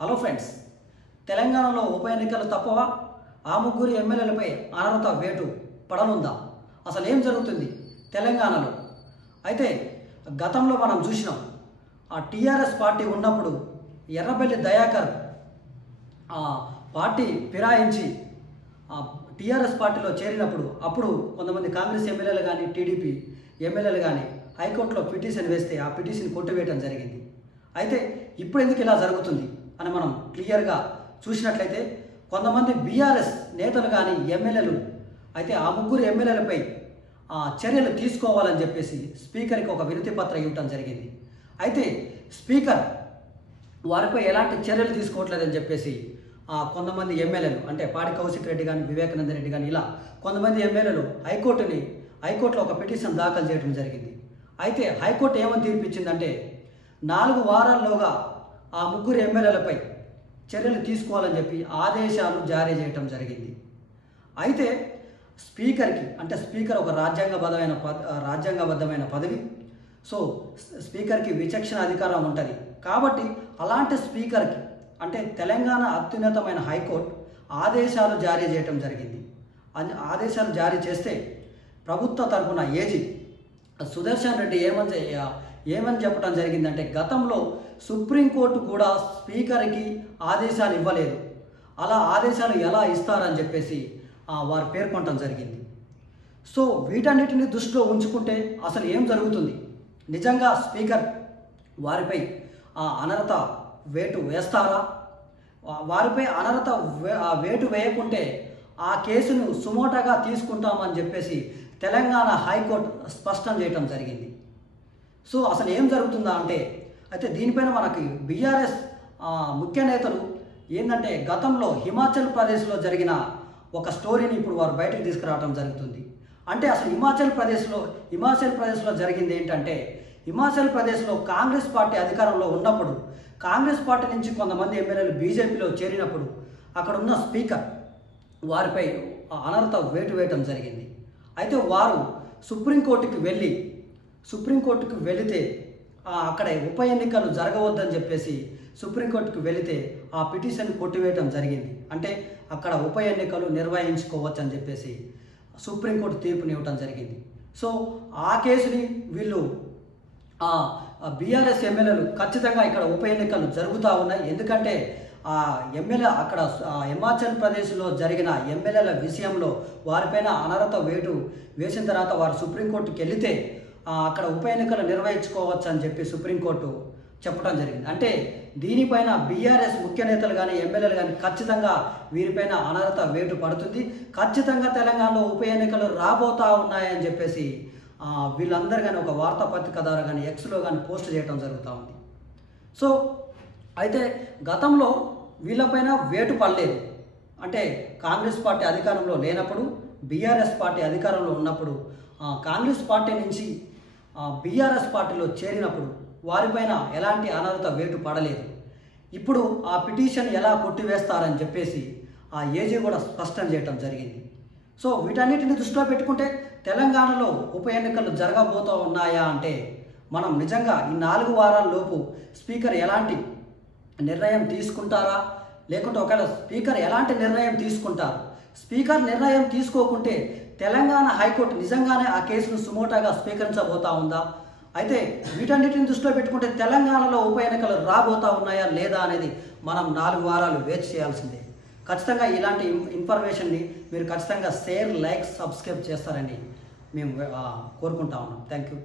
Hello friends, తెలంగాణలో ఉప ఎన్నికలు తప్పవా? ఆ ముగ్గురు ఎమ్మెల్యేలపై అనర్హత వేటు పడనుందా? అసలు ఏం జరుగుతుంది తెలంగాణలో? అయితే గతంలో మనం చూసినాం, ఆ టీఆర్ఎస్ పార్టీ ఉన్నప్పుడు ఎర్రబెల్లి దయాకర్ ఆ పార్టీ ఫిరాయించి టీఆర్ఎస్ పార్టీలో చేరినప్పుడు అప్పుడు కొంతమంది కాంగ్రెస్ ఎమ్మెల్యేలు కానీ టీడీపీ ఎమ్మెల్యేలు కానీ హైకోర్టులో పిటిషన్ వేస్తే ఆ పిటిషన్ కొట్టివేయడం జరిగింది. అయితే ఇప్పుడు ఎందుకు ఇలా జరుగుతుంది అని మనం క్లియర్గా చూసినట్లయితే, కొంతమంది బీఆర్ఎస్ నేతలు కానీ ఎమ్మెల్యేలు అయితే ఆ ముగ్గురు ఎమ్మెల్యేలపై చర్యలు తీసుకోవాలని చెప్పేసి స్పీకర్కి ఒక వినతి పత్రం ఇవ్వడం జరిగింది. అయితే స్పీకర్ వారిపై ఎలాంటి చర్యలు తీసుకోవట్లేదని చెప్పేసి కొంతమంది ఎమ్మెల్యేలు అంటే పాడి కౌశిక్ రెడ్డి కానీ వివేకానంద రెడ్డి కానీ ఇలా కొంతమంది ఎమ్మెల్యేలు హైకోర్టులో ఒక పిటిషన్ దాఖలు చేయడం జరిగింది. అయితే హైకోర్టు ఏమని తీర్పిచ్చిందంటే 4 వారాల్లోగా ఆ ముగ్గురు ఎమ్మెల్యేలపై చర్యలు తీసుకోవాలని చెప్పి ఆదేశాలు జారీ చేయడం జరిగింది. అయితే స్పీకర్కి అంటే స్పీకర్ ఒక రాజ్యాంగబద్ధమైన పదవి. సో స్పీకర్కి విచక్షణ అధికారం ఉంటుంది. కాబట్టి అలాంటి స్పీకర్కి అంటే తెలంగాణ అత్యున్నతమైన హైకోర్టు ఆదేశాలు జారీ చేయడం జరిగింది. ఆదేశాలు జారీ చేస్తే ప్రభుత్వ తరఫున ఏజీ సుదర్శన్ రెడ్డి ఏమని చెప్పడం జరిగిందంటే, గతంలో సుప్రీంకోర్టు కూడా స్పీకర్కి ఆదేశాలు ఇవ్వలేదు, అలా ఆదేశాలు ఎలా ఇస్తారని చెప్పేసి వారు పేర్కొనడం జరిగింది. సో వీటన్నిటిని దృష్టిలో ఉంచుకుంటే అసలు ఏం జరుగుతుంది? నిజంగా స్పీకర్ వారిపై అనర్హత వేటు వేస్తారా? వారిపై అనర్హత వేటు వేయకుంటే ఆ కేసును సుమోటోగా తీసుకుంటామని చెప్పేసి తెలంగాణ హైకోర్టు స్పష్టం చేయడం జరిగింది. సో అసలు ఏం జరుగుతుందా అంటే, అయితే దీనిపైన మనకి బీఆర్ఎస్ ముఖ్య నేతలు ఏంటంటే, గతంలో హిమాచల్ ప్రదేశ్లో జరిగిన ఒక స్టోరీని ఇప్పుడు వారు బయటకు తీసుకురావడం జరుగుతుంది. అంటే అసలు హిమాచల్ ప్రదేశ్లో జరిగింది ఏంటంటే, హిమాచల్ ప్రదేశ్లో కాంగ్రెస్ పార్టీ అధికారంలో ఉన్నప్పుడు కాంగ్రెస్ పార్టీ నుంచి కొంతమంది ఎమ్మెల్యేలు బీజేపీలో చేరినప్పుడు అక్కడ ఉన్న స్పీకర్ వారిపై అనర్హత వేటు వేయటం జరిగింది. అయితే వారు సుప్రీంకోర్టుకి వెళితే అక్కడ ఉప ఎన్నికలు జరగవద్దని చెప్పేసి సుప్రీంకోర్టుకి వెళితే ఆ పిటిషన్ కొట్టివేయటం జరిగింది. అంటే అక్కడ ఉప ఎన్నికలు నిర్వహించుకోవచ్చు అని చెప్పేసి సుప్రీంకోర్టు తీర్పునివ్వటం జరిగింది. సో ఆ కేసుని వీళ్ళు బీఆర్ఎస్ ఎమ్మెల్యేలు ఖచ్చితంగా ఇక్కడ ఉప ఎన్నికలు జరుగుతూ ఉన్నాయి. ఎందుకంటే ఎమ్మెల్యే అక్కడ హిమాచల్ ప్రదేశ్లో జరిగిన ఎమ్మెల్యేల విషయంలో వారిపైన అనర్హత వేటు వేసిన తర్వాత వారు సుప్రీంకోర్టుకి వెళితే అక్కడ ఉప ఎన్నికలు నిర్వహించుకోవచ్చు అని చెప్పి సుప్రీంకోర్టు చెప్పడం జరిగింది. అంటే దీనిపైన బీఆర్ఎస్ ముఖ్య నేతలు కానీ ఎమ్మెల్యేలు కానీ ఖచ్చితంగా వీరిపైన అనర్హత వేటు పడుతుంది. ఖచ్చితంగా తెలంగాణలో ఉప ఎన్నికలు రాబోతా ఉన్నాయని చెప్పేసి వీళ్ళందరూ కానీ ఒక వార్తాపత్రిక ద్వారా కానీ ఎక్స్లో కానీ పోస్ట్ చేయడం జరుగుతూ ఉంది. సో అయితే గతంలో వీళ్ళపైన వేటు పడలేదు. అంటే కాంగ్రెస్ పార్టీ అధికారంలో లేనప్పుడు, బీఆర్ఎస్ పార్టీ అధికారంలో ఉన్నప్పుడు కాంగ్రెస్ పార్టీ నుంచి బీఆర్ఎస్ పార్టీలో చేరినప్పుడు వారిపైన ఎలాంటి అనర్హత వేటు పడలేదు. ఇప్పుడు ఆ పిటిషన్ ఎలా కొట్టివేస్తారని చెప్పేసి ఏజీ కూడా స్పష్టం చేయడం జరిగింది. సో వీటన్నిటిని దృష్టిలో పెట్టుకుంటే తెలంగాణలో ఉప ఎన్నికలు జరగబోతూ ఉన్నాయా అంటే, మనం నిజంగా ఈ 4 వారాల లోపు స్పీకర్ ఎలాంటి నిర్ణయం తీసుకుంటారా, లేకుంటే ఒకవేళ స్పీకర్ ఎలాంటి నిర్ణయం తీసుకుంటారు? స్పీకర్ నిర్ణయం తీసుకోకుంటే తెలంగాణ హైకోర్టు నిజంగానే ఆ కేసును సుమోటోగా స్వీకరించబోతా ఉందా? అయితే వీటన్నిటిని దృష్టిలో పెట్టుకుంటే తెలంగాణలో ఉప ఎన్నికలు రాబోతా ఉన్నాయా లేదా అనేది మనం 4 వారాలు వేచి చేయాల్సిందే. ఖచ్చితంగా ఇలాంటి ఇన్ఫర్మేషన్ని మీరు ఖచ్చితంగా షేర్, లైక్, సబ్స్క్రైబ్ చేస్తారని మేము కోరుకుంటా ఉన్నాం. Thank you.